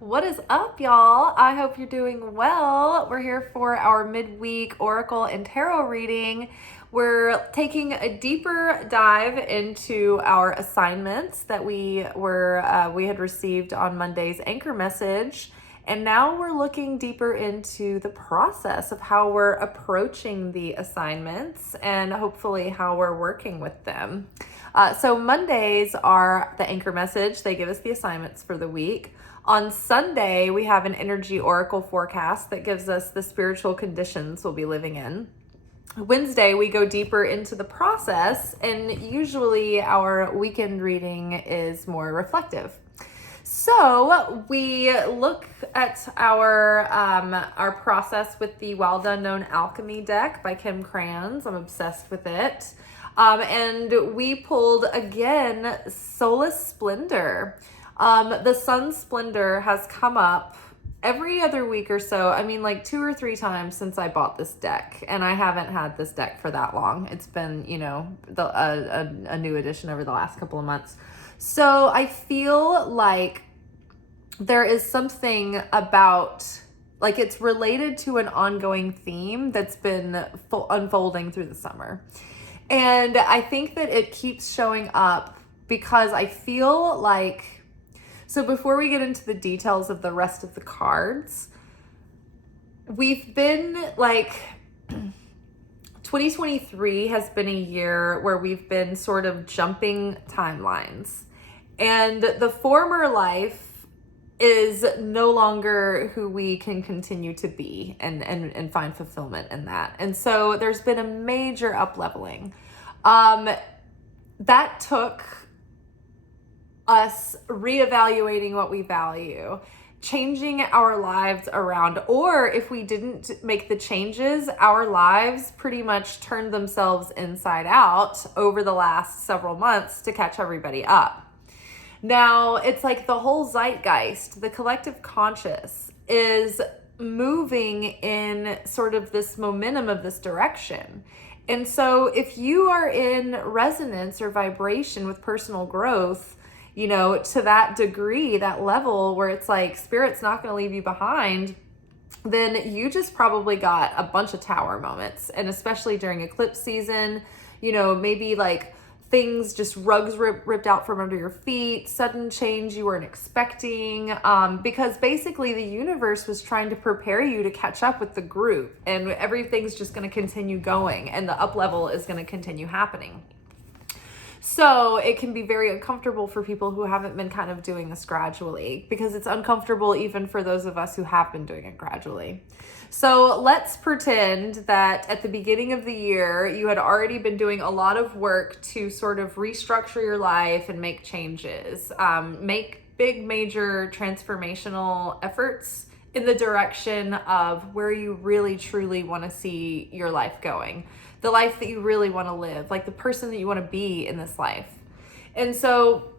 What is up, y'all? I hope you're doing well. We're here for our midweek oracle and tarot reading. We're taking a deeper dive into our assignments that we had received on Monday's anchor message. And now we're looking deeper into the process of how we're approaching the assignments and hopefully how we're working with them. So Mondays are the anchor message. They give us the assignments for the week. On Sunday, we have an energy oracle forecast that gives us the spiritual conditions we'll be living in. Wednesday, we go deeper into the process, and usually our weekend reading is more reflective. So we look at our process with the Wild Unknown Alchemy deck by Kim Kranz. I'm obsessed with it. And we pulled, again, Soulless Splendor. The Sun Splendor has come up every other week or so. I mean, like 2 or 3 times since I bought this deck, and I haven't had this deck for that long. It's been, a new edition over the last couple of months. So I feel like there is something about, like, it's related to an ongoing theme that's been unfolding through the summer. And I think that it keeps showing up because I feel like, so before we get into the details of the rest of the cards, we've been like, 2023 has been a year where we've been sort of jumping timelines. And the former life is no longer who we can continue to be and find fulfillment in that. And so there's been a major up-leveling. That took us reevaluating what we value, changing our lives around, or if we didn't make the changes, our lives pretty much turned themselves inside out over the last several months to catch everybody up. Now, it's like the whole zeitgeist, the collective conscious, is moving in sort of this momentum of this direction. And so if you are in resonance or vibration with personal growth, to that degree, that level where it's like spirit's not going to leave you behind, then you just probably got a bunch of tower moments. And especially during eclipse season, maybe like things, just rugs ripped out from under your feet, sudden change you weren't expecting, because basically the universe was trying to prepare you to catch up with the group, and everything's just going to continue going, and the up level is going to continue happening. So it can be very uncomfortable for people who haven't been kind of doing this gradually, because it's uncomfortable even for those of us who have been doing it gradually. So let's pretend that at the beginning of the year, you had already been doing a lot of work to sort of restructure your life and make changes, make big, major transformational efforts in the direction of where you really, truly want to see your life going, the life that you really want to live, like the person that you want to be in this life. And so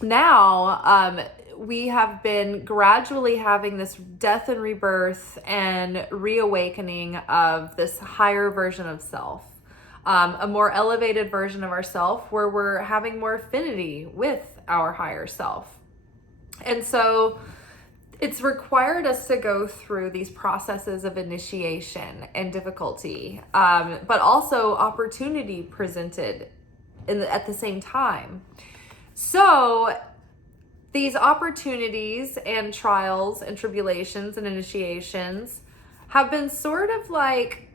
now, we have been gradually having this death and rebirth and reawakening of this higher version of self, a more elevated version of ourself where we're having more affinity with our higher self. And so it's required us to go through these processes of initiation and difficulty, but also opportunity presented at the same time. So these opportunities and trials and tribulations and initiations have been sort of like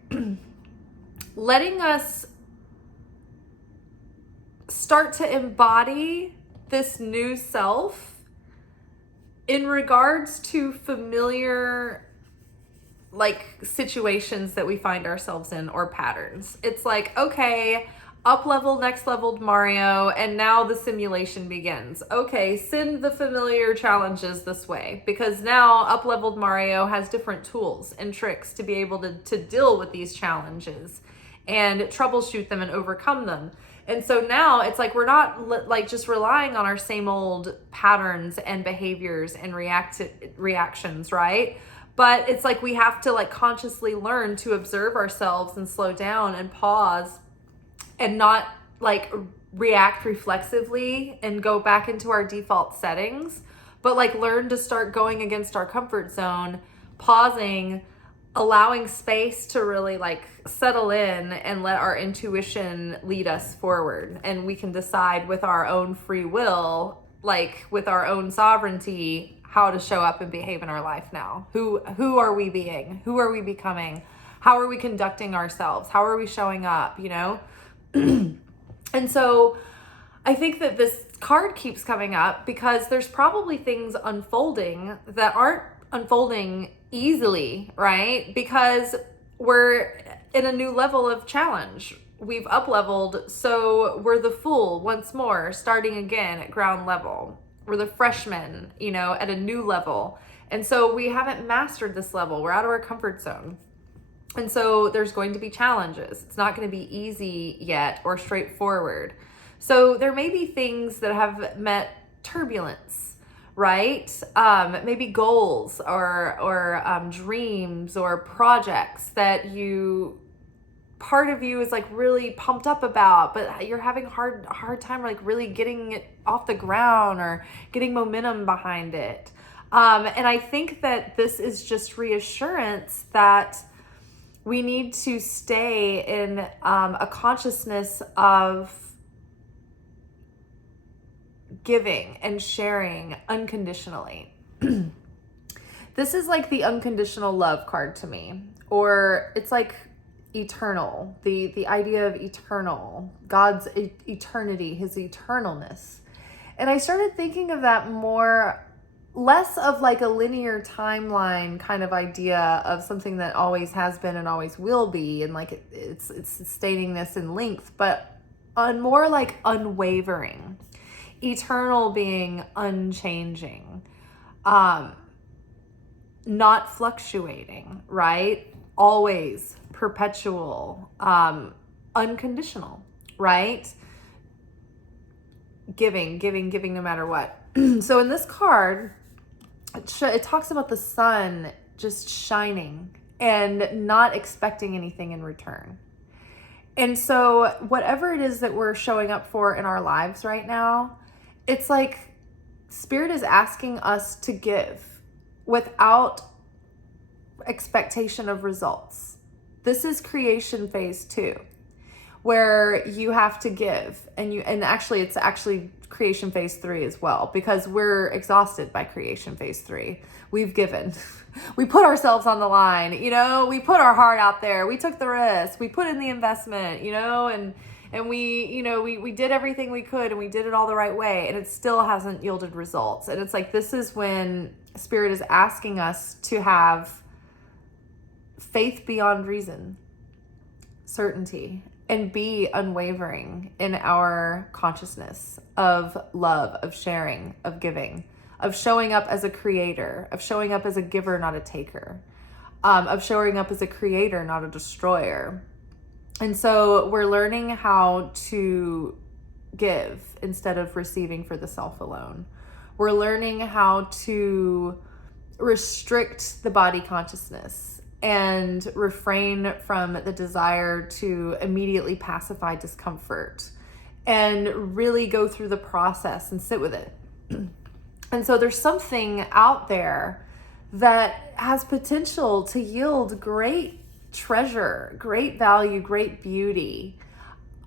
letting us start to embody this new self in regards to familiar situations that we find ourselves in, or patterns. It's like, okay, up level, next leveled Mario, and now the simulation begins. Okay, send the familiar challenges this way, because now up leveled Mario has different tools and tricks to be able to deal with these challenges and troubleshoot them and overcome them. And so now it's like we're not just relying on our same old patterns and behaviors and reactions, right? But it's like we have to consciously learn to observe ourselves and slow down and pause and not react reflexively and go back into our default settings, but like learn to start going against our comfort zone, pausing, allowing space to really like settle in and let our intuition lead us forward. And we can decide with our own free will, like with our own sovereignty, how to show up and behave in our life now. Who are we being? Who are we becoming? How are we conducting ourselves? How are we showing up, you know? And so I think that this card keeps coming up because there's probably things unfolding that aren't unfolding easily, right? Because we're in a new level of challenge. We've up-leveled, so we're the fool once more, starting again at ground level. We're the freshmen, you know, at a new level. And so we haven't mastered this level. We're out of our comfort zone. And so there's going to be challenges. It's not going to be easy yet or straightforward. So there may be things that have met turbulence, right? Maybe goals or dreams or projects that part of you is like really pumped up about, but you're having a hard time like really getting it off the ground or getting momentum behind it. And I think that this is just reassurance that we need to stay in a consciousness of giving and sharing unconditionally. This is like the unconditional love card to me, or it's like eternal, the idea of eternal, God's eternity, his eternalness. And I started thinking of that more, less of like a linear timeline kind of idea of something that always has been and always will be, and like it's sustaining this in length, but on more like unwavering. Eternal being unchanging, not fluctuating, right? Always perpetual, unconditional, right? Giving no matter what. So in this card, it talks about the sun just shining and not expecting anything in return. And so whatever it is that we're showing up for in our lives right now, it's like Spirit is asking us to give without expectation of results. This is creation phase 2, where you have to give, and actually it's actually creation phase 3 as well, because we're exhausted by creation phase 3. We've given. We put ourselves on the line, you know, we put our heart out there. We took the risk. We put in the investment, you know, and we, you know, we did everything we could, and we did it all the right way, and it still hasn't yielded results. And it's like, this is when Spirit is asking us to have faith beyond reason, certainty, and be unwavering in our consciousness of love, of sharing, of giving, of showing up as a creator, of showing up as a giver, not a taker, of showing up as a creator, not a destroyer. And so we're learning how to give instead of receiving for the self alone. We're learning how to restrict the body consciousness and refrain from the desire to immediately pacify discomfort and really go through the process and sit with it. And so there's something out there that has potential to yield great treasure, great value, great beauty.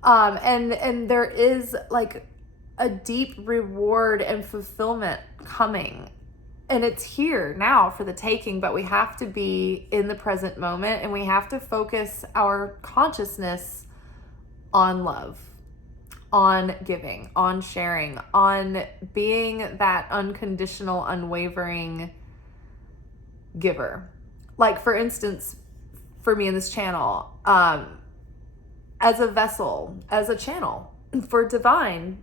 And there is like a deep reward and fulfillment coming. And it's here now for the taking, but we have to be in the present moment, and we have to focus our consciousness on love, on giving, on sharing, on being that unconditional, unwavering giver. Like, for instance, for me in this channel, as a vessel, as a channel for divine,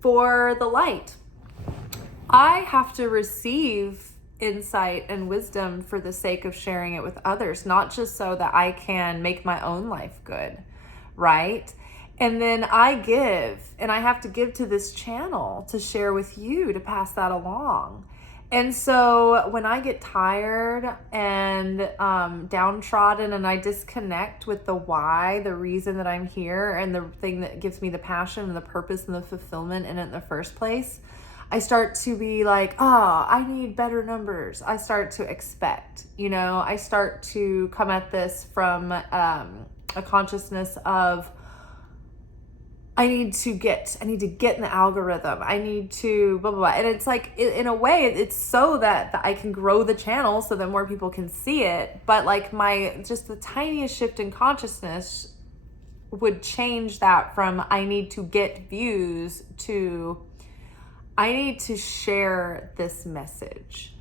for the light, I have to receive insight and wisdom for the sake of sharing it with others, not just so that I can make my own life good, right? And then I give, and I have to give to this channel to share with you, to pass that along. And so when I get tired and downtrodden, and I disconnect with the why, the reason that I'm here, and the thing that gives me the passion and the purpose and the fulfillment in it in the first place, I start to be like, oh, I need better numbers. I start to expect, I start to come at this from a consciousness of, I need to get in the algorithm. I need to blah, blah, blah. And it's like, in a way, it's so that I can grow the channel so that more people can see it. But like just the tiniest shift in consciousness would change that from I need to get views to I need to share this message.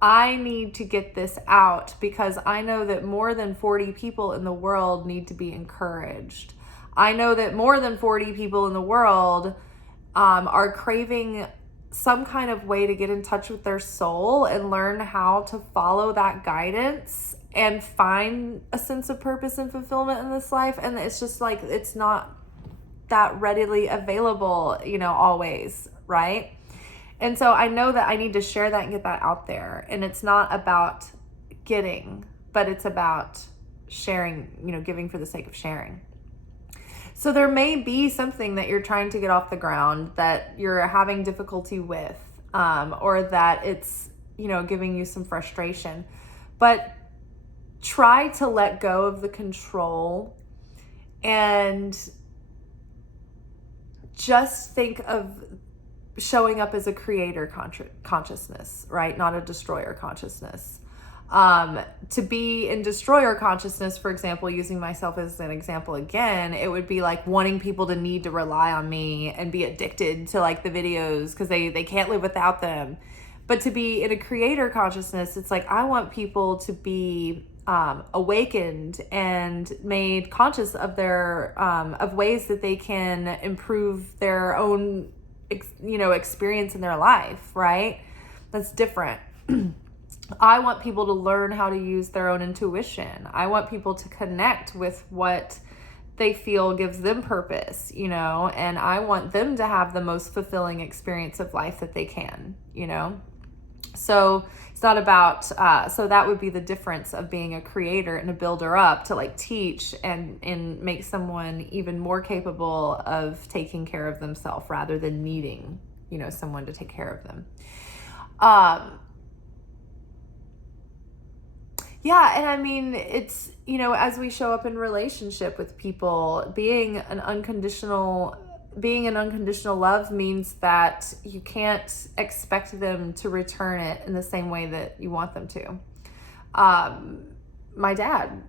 I need to get this out because I know that more than 40 people in the world need to be encouraged. I know that more than 40 people in the world are craving some kind of way to get in touch with their soul and learn how to follow that guidance and find a sense of purpose and fulfillment in this life. And it's just like, it's not that readily available, always, right? And so I know that I need to share that and get that out there. And it's not about getting, but it's about sharing, giving for the sake of sharing. So there may be something that you're trying to get off the ground that you're having difficulty with, or that it's, giving you some frustration. But try to let go of the control and just think of showing up as a creator consciousness, right? Not a destroyer consciousness. To be in destroyer consciousness, for example, using myself as an example again, it would be like wanting people to need to rely on me and be addicted to like the videos because they can't live without them. But to be in a creator consciousness, it's like I want people to be awakened and made conscious of their of ways that they can improve their own experience in their life, right? That's different. I want people to learn how to use their own intuition. I want people to connect with what they feel gives them purpose, and I want them to have the most fulfilling experience of life that they can, So it's not about, so that would be the difference of being a creator and a builder up to like teach and make someone even more capable of taking care of themselves rather than needing, someone to take care of them. Yeah, and I mean, it's, as we show up in relationship with people, being an unconditional love means that you can't expect them to return it in the same way that you want them to. My dad,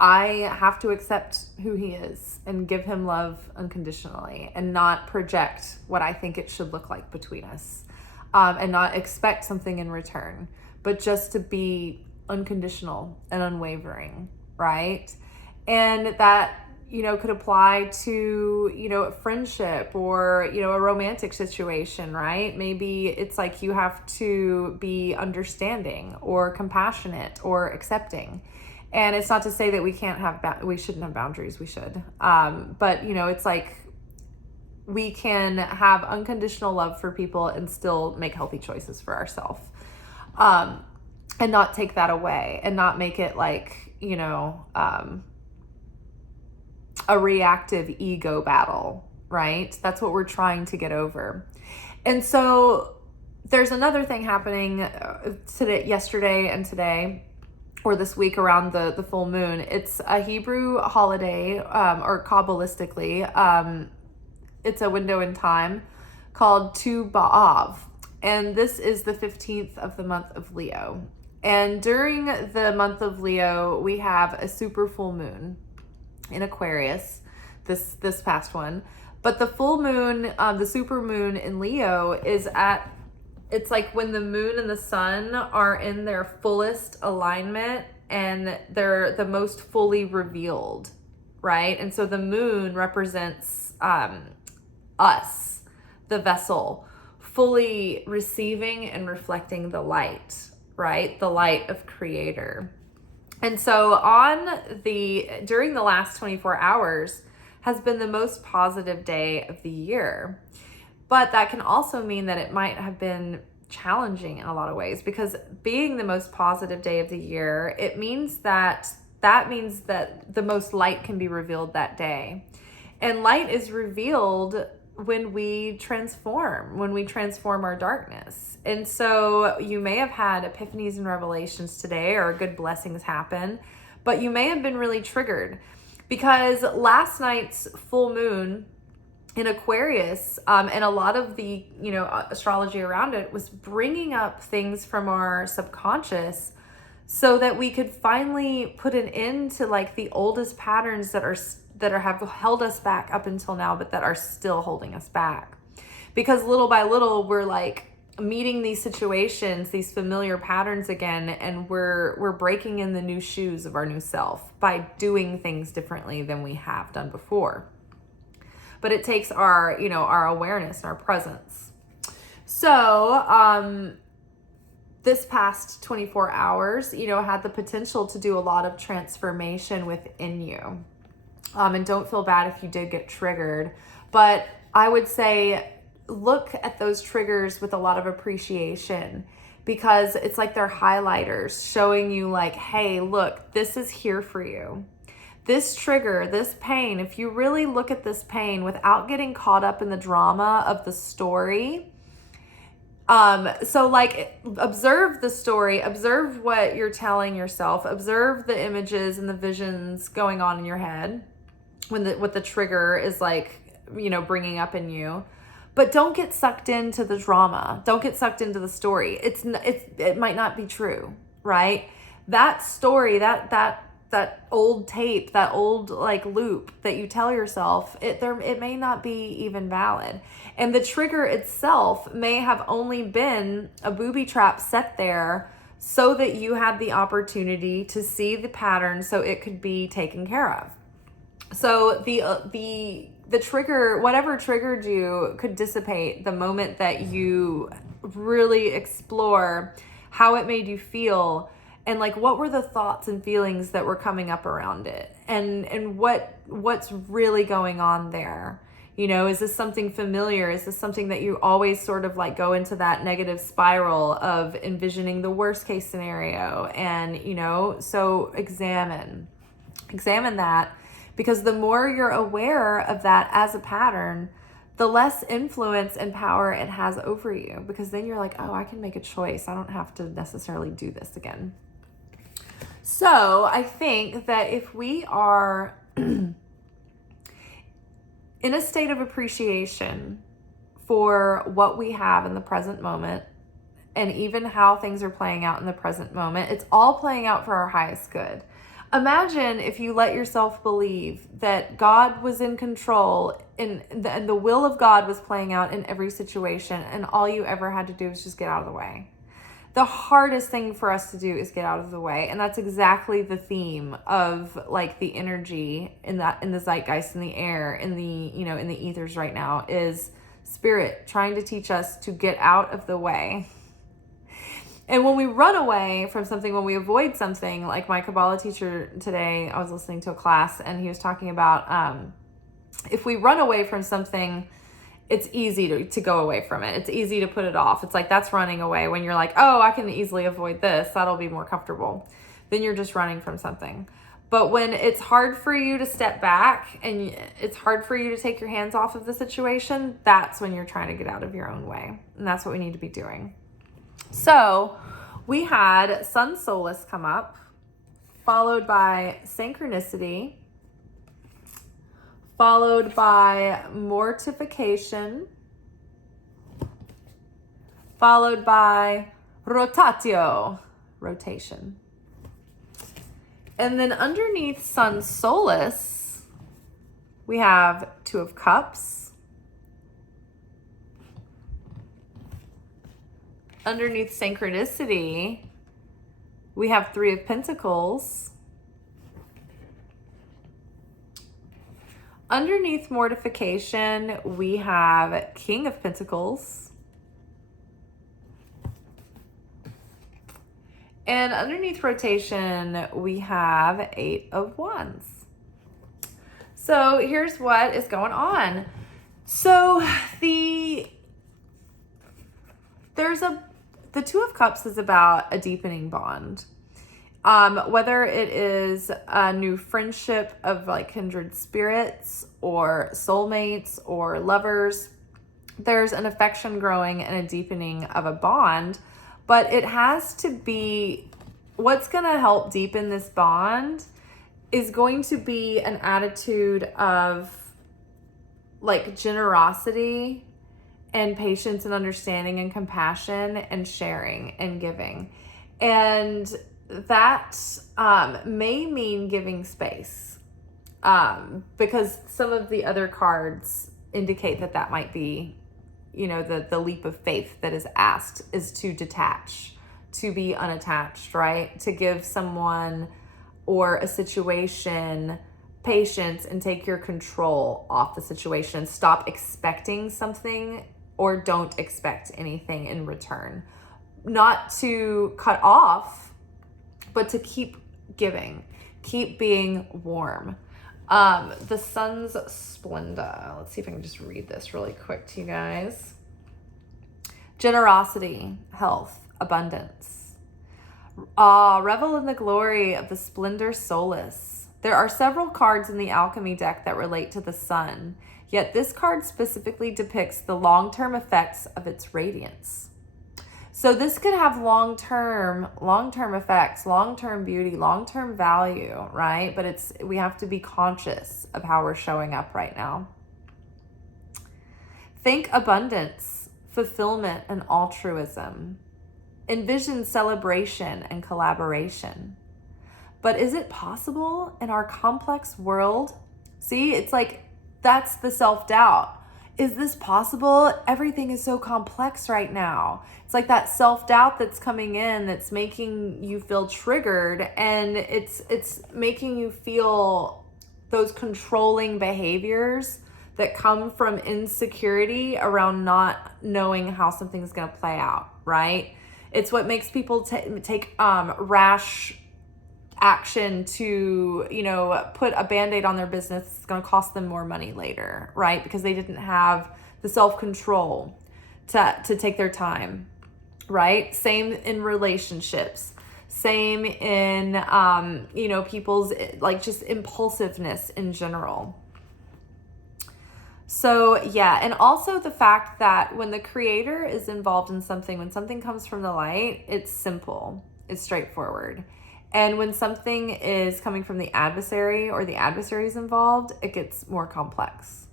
I have to accept who he is and give him love unconditionally and not project what I think it should look like between us, and not expect something in return, but just to be unconditional and unwavering, right? And that, could apply to, a friendship or, a romantic situation, right? Maybe it's like you have to be understanding or compassionate or accepting. And it's not to say that we can't have, we shouldn't have boundaries, we should. But, it's like we can have unconditional love for people and still make healthy choices for ourselves. And not take that away and not make it like, a reactive ego battle, right? That's what we're trying to get over. And so there's another thing happening yesterday and today, or this week around the full moon. It's a Hebrew holiday, or Kabbalistically, it's a window in time called Tu B'Av. And this is the 15th of the month of Leo. And during the month of Leo, we have a super full moon in Aquarius, this past one. But the full moon, the super moon in Leo it's like when the moon and the sun are in their fullest alignment and they're the most fully revealed, right? And so the moon represents us, the vessel, fully receiving and reflecting the light, right? The light of creator. And so during the last 24 hours has been the most positive day of the year. But that can also mean that it might have been challenging in a lot of ways, because being the most positive day of the year, it means that the most light can be revealed that day. And light is revealed when we transform our darkness. And so you may have had epiphanies and revelations today, or good blessings happen, but you may have been really triggered because last night's full moon in Aquarius, and a lot of the, astrology around it was bringing up things from our subconscious so that we could finally put an end to like the oldest patterns that have held us back up until now, but that are still holding us back. Because little by little, we're like meeting these situations, these familiar patterns again, and we're breaking in the new shoes of our new self by doing things differently than we have done before. But it takes our awareness and our presence. So, this past 24 hours, had the potential to do a lot of transformation within you. And don't feel bad if you did get triggered, but I would say look at those triggers with a lot of appreciation, because it's like they're highlighters showing you like, hey, look, this is here for you. This trigger, this pain, if you really look at this pain without getting caught up in the drama of the story, so like observe the story, observe what you're telling yourself, observe the images and the visions going on in your head when what the trigger is like, bringing up in you. But don't get sucked into the drama. Don't get sucked into the story. It might not be true, right? That story, that old tape, that old like loop that you tell yourself, it may not be even valid. And the trigger itself may have only been a booby trap set there so that you had the opportunity to see the pattern so it could be taken care of. So the trigger, whatever triggered you, could dissipate the moment that you really explore how it made you feel, and like what were the thoughts and feelings that were coming up around it, and what's really going on there. Is this something familiar? Is this something that you always sort of like go into that negative spiral of envisioning the worst case scenario? And so examine that. Because the more you're aware of that as a pattern, the less influence and power it has over you. Because then you're like, oh, I can make a choice. I don't have to necessarily do this again. So I think that if we are in a state of appreciation for what we have in the present moment, and even how things are playing out in the present moment, it's all playing out for our highest good. Imagine if you let yourself believe that God was in control and the will of God was playing out in every situation, and all you ever had to do was just get out of the way. The hardest thing for us to do is get out of the way. And that's exactly the theme of like the energy in the zeitgeist, in the air, in the ethers right now, is spirit trying to teach us to get out of the way. And when we run away from something, when we avoid something, like my Kabbalah teacher today, I was listening to a class and he was talking about if we run away from something, it's easy to go away from it. It's easy to put it off. It's like that's running away. When you're like, oh, I can easily avoid this, that'll be more comfortable. Then you're just running from something. But when it's hard for you to step back and it's hard for you to take your hands off of the situation, that's when you're trying to get out of your own way. And that's what we need to be doing. So we had Sun Solace come up, followed by Synchronicity, followed by Mortification, followed by Rotatio, rotation. And then underneath Sun Solace, we have Two of Cups. Underneath Synchronicity, we have Three of Pentacles. Underneath Mortification, we have King of Pentacles. And underneath Rotation, we have Eight of Wands. So here's what is going on. So the Two of Cups is about a deepening bond. Whether it is a new friendship of like kindred spirits or soulmates or lovers, there's an affection growing and a deepening of a bond, but it has to be, what's going to help deepen this bond is going to be an attitude of like generosity and patience and understanding and compassion and sharing and giving. And that may mean giving space, because some of the other cards indicate that that might be, you know, the leap of faith that is asked is to detach, to be unattached, right? To give someone or a situation patience and take your control off the situation. Stop expecting something or don't expect anything in return. Not to cut off, but to keep giving, keep being warm. The sun's Splendor. Let's see if I can just read this really quick to you guys. Generosity, health, abundance. Revel in the glory of the Splendor solace. There are several cards in the alchemy deck that relate to the sun, yet this card specifically depicts the long-term effects of its radiance. So this could have long-term effects, long-term beauty, long-term value, right? But we have to be conscious of how we're showing up right now. Think abundance, fulfillment, and altruism. Envision celebration and collaboration. But is it possible in our complex world? See, it's like, that's the self-doubt. Is this possible? Everything is so complex right now. It's like that self-doubt that's coming in that's making you feel triggered, and it's making you feel those controlling behaviors that come from insecurity around not knowing how something's going to play out, right? It's what makes people take rash action to, you know, put a Band-Aid on their business. It's going to cost them more money later, right? Because they didn't have the self-control to take their time, right? Same in relationships, same in, you know, people's like just impulsiveness in general. So yeah, and also the fact that when the creator is involved in something, when something comes from the light, it's simple, it's straightforward. And when something is coming from the adversary or the adversary is involved, it gets more complex.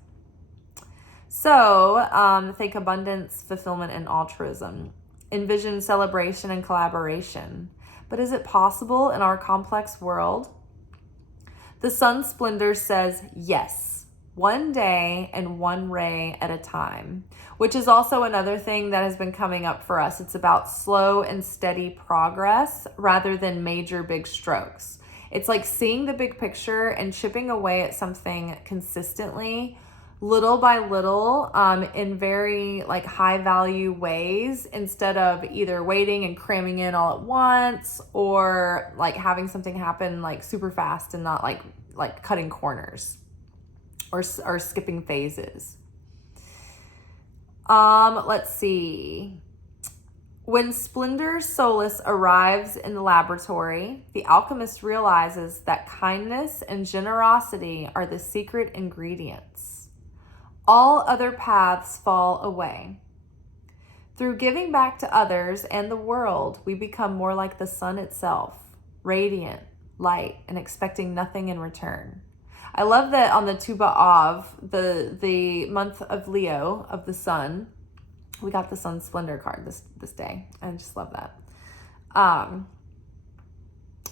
So think abundance, fulfillment, and altruism. Envision celebration and collaboration. But is it possible in our complex world? The sun Splendor says yes. One day and one ray at a time, which is also another thing that has been coming up for us. It's about slow and steady progress rather than major big strokes. It's like seeing the big picture and chipping away at something consistently, little by little, in very like high value ways, instead of either waiting and cramming in all at once, or like having something happen like super fast and not like cutting corners. Or skipping phases. Let's see. When Splendor Solace arrives in the laboratory, the alchemist realizes that kindness and generosity are the secret ingredients. All other paths fall away. Through giving back to others and the world, we become more like the sun itself, radiant, light, and expecting nothing in return. I love that on the Tu B'Av, the month of Leo, of the sun, we got the sun Splendor card this day. I just love that.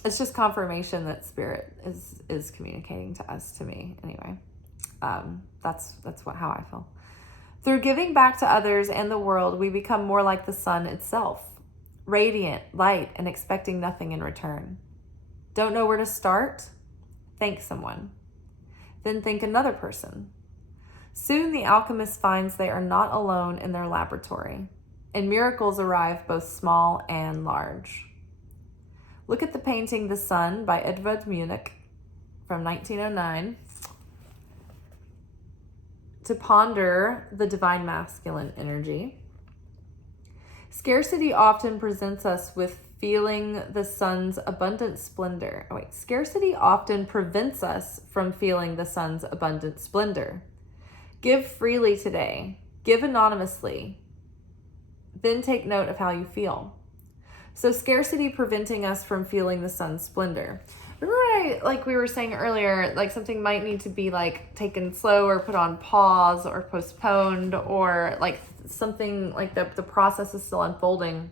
It's just confirmation that spirit is communicating to me anyway. That's how I feel. Through giving back to others and the world, we become more like the sun itself, radiant, light, and expecting nothing in return. Don't know where to start? Thank someone. Then think another person. Soon the alchemist finds they are not alone in their laboratory, and miracles arrive both small and large. Look at the painting The Sun by Edvard Munch from 1909 to ponder the divine masculine energy. Scarcity often presents us with feeling the sun's abundant splendor. Oh, wait. Scarcity often prevents us from feeling the sun's abundant splendor. Give freely today. Give anonymously. Then take note of how you feel. So scarcity preventing us from feeling the sun's splendor. Remember like we were saying earlier, like something might need to be like taken slow or put on pause or postponed, or like something like the process is still unfolding,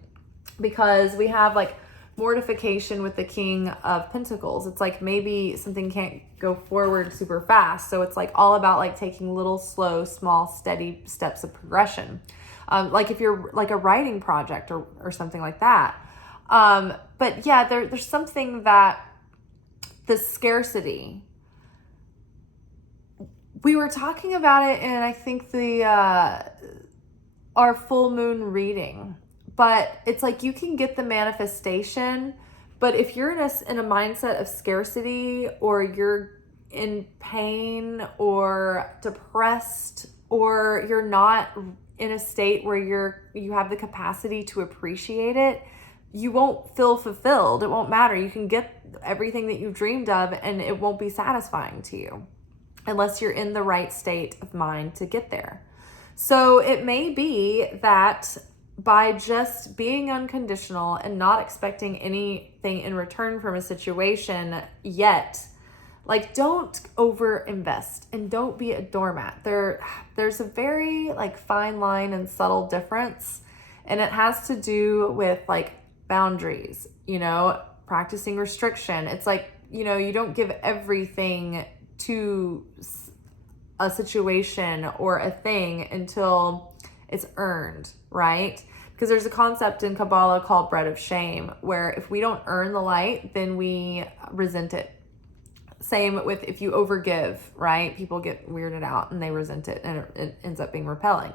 because we have like mortification with the King of Pentacles. It's like maybe something can't go forward super fast. So it's like all about like taking little, slow, small, steady steps of progression. Like if you're like a writing project or something like that. But yeah, there's something that the scarcity, we were talking about it in, I think our full moon reading, but it's like you can get the manifestation, but if you're in a mindset of scarcity, or you're in pain or depressed, or you're not in a state where you have the capacity to appreciate it, you won't feel fulfilled. It won't matter. You can get everything that you dreamed of and it won't be satisfying to you unless you're in the right state of mind to get there. So it may be that by just being unconditional and not expecting anything in return from a situation yet, like don't over invest and don't be a doormat. There's a very like fine line and subtle difference, and it has to do with like boundaries, practicing restriction. It's like, you don't give everything to a situation or a thing until it's earned, right? Because there's a concept in Kabbalah called bread of shame, where if we don't earn the light, then we resent it. Same with if you overgive, right? People get weirded out and they resent it, and it ends up being repelling.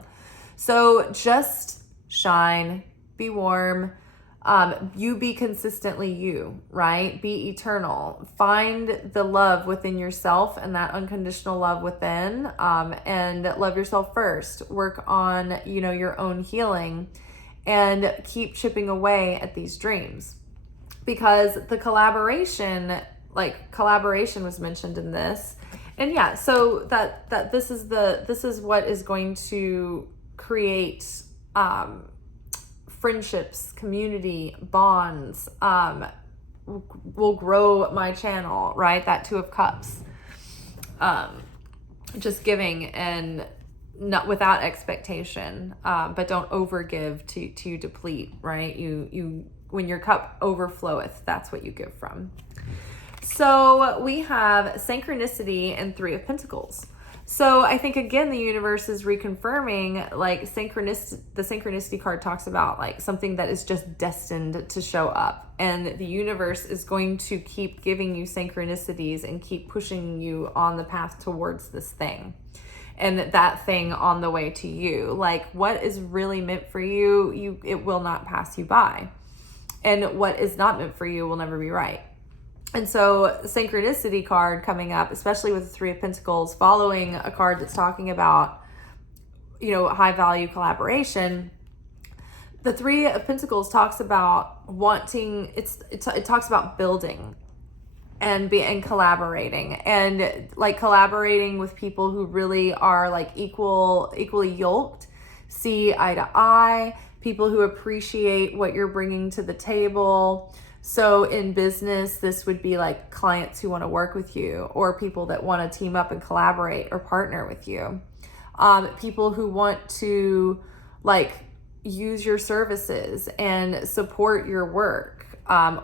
So just shine, be warm, you be consistently you, right? Be eternal. Find the love within yourself and that unconditional love within, and love yourself first. Work on, your own healing, and keep chipping away at these dreams, because the collaboration was mentioned in this. And yeah, so that this is what is going to create, friendships, community, bonds, will grow my channel, right? That Two of Cups, just giving and not without expectation, but don't overgive to deplete, right? You when your cup overfloweth, that's what you give from. So we have Synchronicity and Three of Pentacles. So I think, again, the universe is reconfirming, like, the Synchronicity card talks about, like, something that is just destined to show up. And the universe is going to keep giving you synchronicities and keep pushing you on the path towards this thing. And that thing on the way to you. Like, what is really meant for you, it will not pass you by. And what is not meant for you will never be right. And so Synchronicity card coming up, especially with the Three of Pentacles, following a card that's talking about, high value collaboration. The Three of Pentacles talks about wanting, it talks about building and collaborating, and like collaborating with people who really are like equally yoked, see eye to eye, people who appreciate what you're bringing to the table. So in business, this would be like clients who want to work with you, or people that want to team up and collaborate or partner with you. People who want to like use your services and support your work.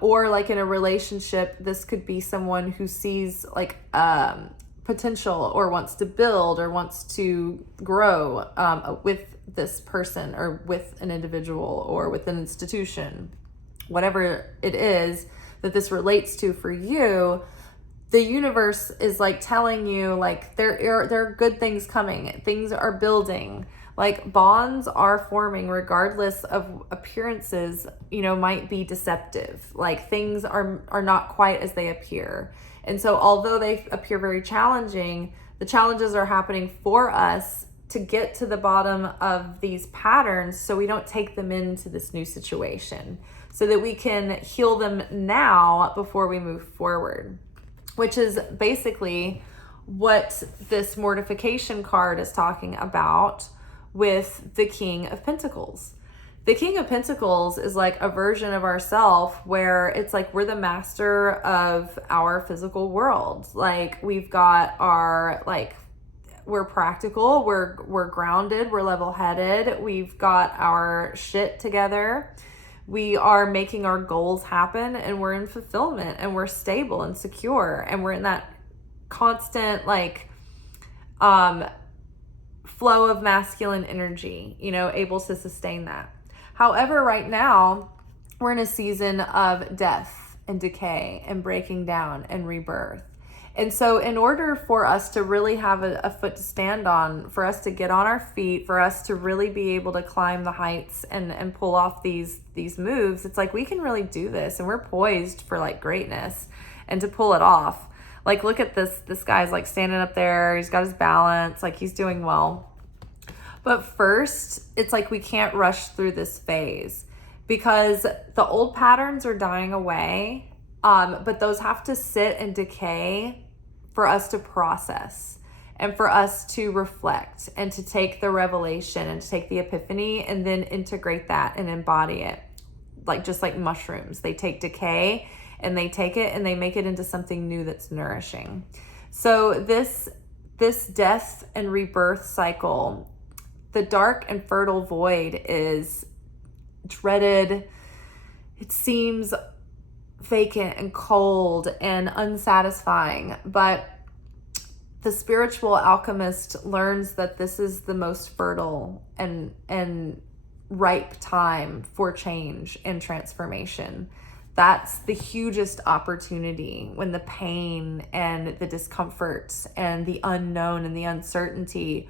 Or like in a relationship, this could be someone who sees like potential, or wants to build, or wants to grow with this person, or with an individual, or with an institution. Whatever it is that this relates to for you, the universe is like telling you, like, there are good things coming. Things are building. Like, bonds are forming regardless of appearances, might be deceptive. Like, things are not quite as they appear. And so although they appear very challenging, the challenges are happening for us to get to the bottom of these patterns so we don't take them into this new situation. so that we can heal them now before we move forward, which is basically what this mortification card is talking about with the King of Pentacles. The King of Pentacles is like a version of ourself where it's like we're the master of our physical world. Like we've got our, like, we're practical, we're grounded, we're level-headed, we've got our shit together. We are making our goals happen, and we're in fulfillment, and we're stable and secure, and we're in that constant like flow of masculine energy, you know, able to sustain that. However, right now, we're in a season of death and decay and breaking down and rebirth. And so in order for us to really have a foot to stand on, for us to get on our feet, for us to really be able to climb the heights and pull off these moves, it's like we can really do this, and we're poised for like greatness and to pull it off. Like, look at this guy's like standing up there, he's got his balance, like he's doing well. But first, it's like we can't rush through this phase because the old patterns are dying away, but those have to sit and decay for us to process and for us to reflect and to take the revelation and to take the epiphany and then integrate that and embody it. Like, just like mushrooms, they take decay and they take it and they make it into something new that's nourishing. So this death and rebirth cycle, the dark and fertile void, is dreaded. It seems vacant and cold and unsatisfying, but the spiritual alchemist learns that this is the most fertile and ripe time for change and transformation. That's the hugest opportunity, when the pain and the discomfort and the unknown and the uncertainty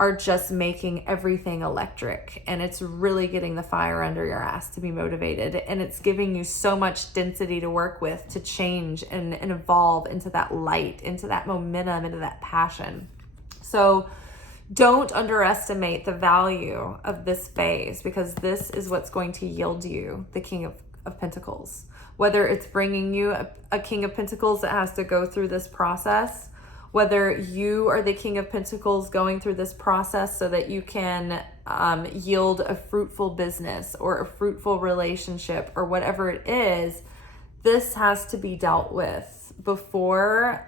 are just making everything electric, and it's really getting the fire under your ass to be motivated, and it's giving you so much density to work with to change and evolve into that light, into that momentum, into that passion. So don't underestimate the value of this phase, because this is what's going to yield you the King of Pentacles. Whether it's bringing you a King of Pentacles that has to go through this process, whether you are the King of Pentacles going through this process so that you can yield a fruitful business or a fruitful relationship or whatever it is, this has to be dealt with before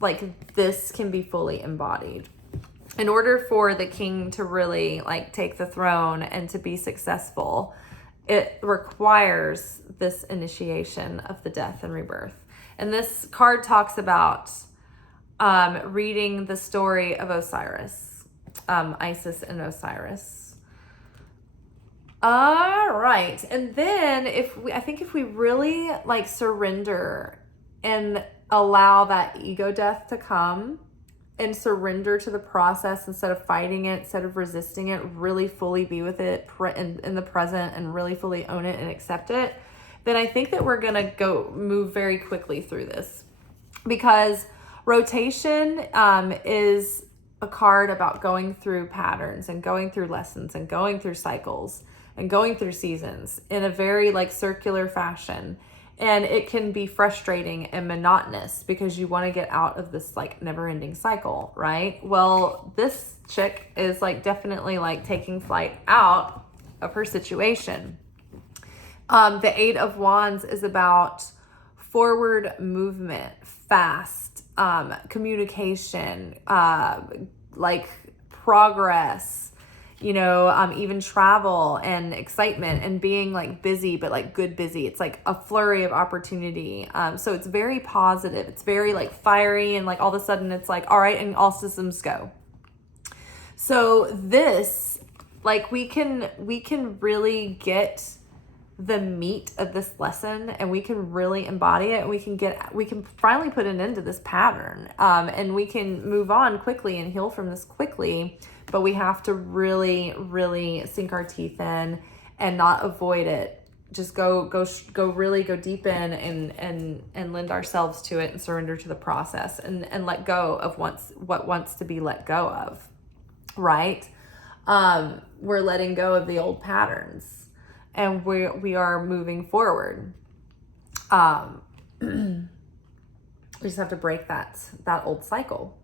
like this can be fully embodied. In order for the king to really like take the throne and to be successful, it requires this initiation of the death and rebirth. And this card talks about reading the story of Osiris, Isis and Osiris. All right. And then I think if we really like surrender and allow that ego death to come and surrender to the process instead of fighting it, instead of resisting it, really fully be with it in the present and really fully own it and accept it, then I think that we're going to move very quickly through this, because rotation is a card about going through patterns and going through lessons and going through cycles and going through seasons in a very like circular fashion. And it can be frustrating and monotonous because you want to get out of this like never ending cycle, right? Well, this chick is like definitely like taking flight out of her situation. The Eight of Wands is about forward movement, fast, communication, like progress, you know, even travel and excitement and being like busy, but like good busy. It's like a flurry of opportunity. So it's very positive. It's very like fiery, and like all of a sudden it's like, all right, and all systems go. So this, like we can really get the meat of this lesson, and we can really embody it, and we can finally put an end to this pattern, and we can move on quickly and heal from this quickly. But we have to really, really sink our teeth in and not avoid it. Just go deep in and lend ourselves to it and surrender to the process and let go of what wants to be let go of, right? We're letting go of the old patterns. and we are moving forward. We just have to break that old cycle.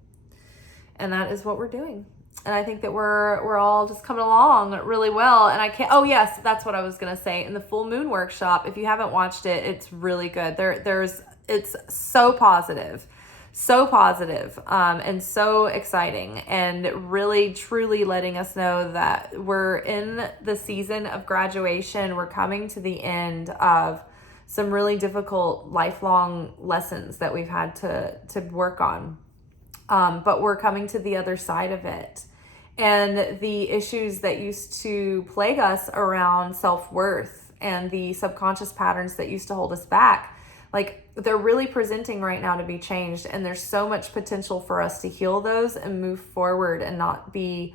And that is what we're doing. And I think that we're all just coming along really well. And oh yes, that's what I was going to say. In the full moon workshop, if you haven't watched it, it's really good. It's so positive, and so exciting, and really truly letting us know that we're in the season of graduation. We're coming to the end of some really difficult lifelong lessons that we've had to work on. But we're coming to the other side of it. And the issues that used to plague us around self-worth and the subconscious patterns that used to hold us back, like, they're really presenting right now to be changed. And there's so much potential for us to heal those and move forward and not be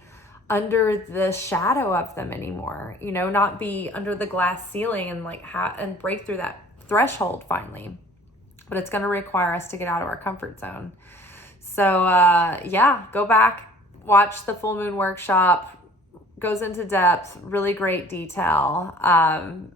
under the shadow of them anymore, not be under the glass ceiling and and break through that threshold finally. But it's going to require us to get out of our comfort zone. So go back, watch the full moon workshop. Goes into depth, really great detail. And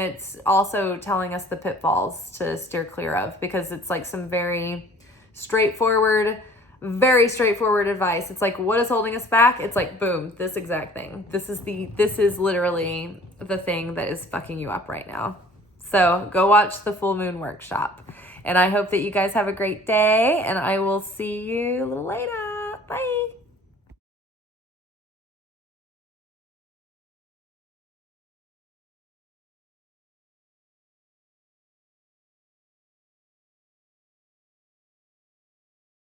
it's also telling us the pitfalls to steer clear of, because it's like some very straightforward advice. It's like, what is holding us back? It's like, boom, this exact thing. This is literally the thing that is fucking you up right now. So go watch the full moon workshop. And I hope that you guys have a great day, and I will see you a little later. Bye.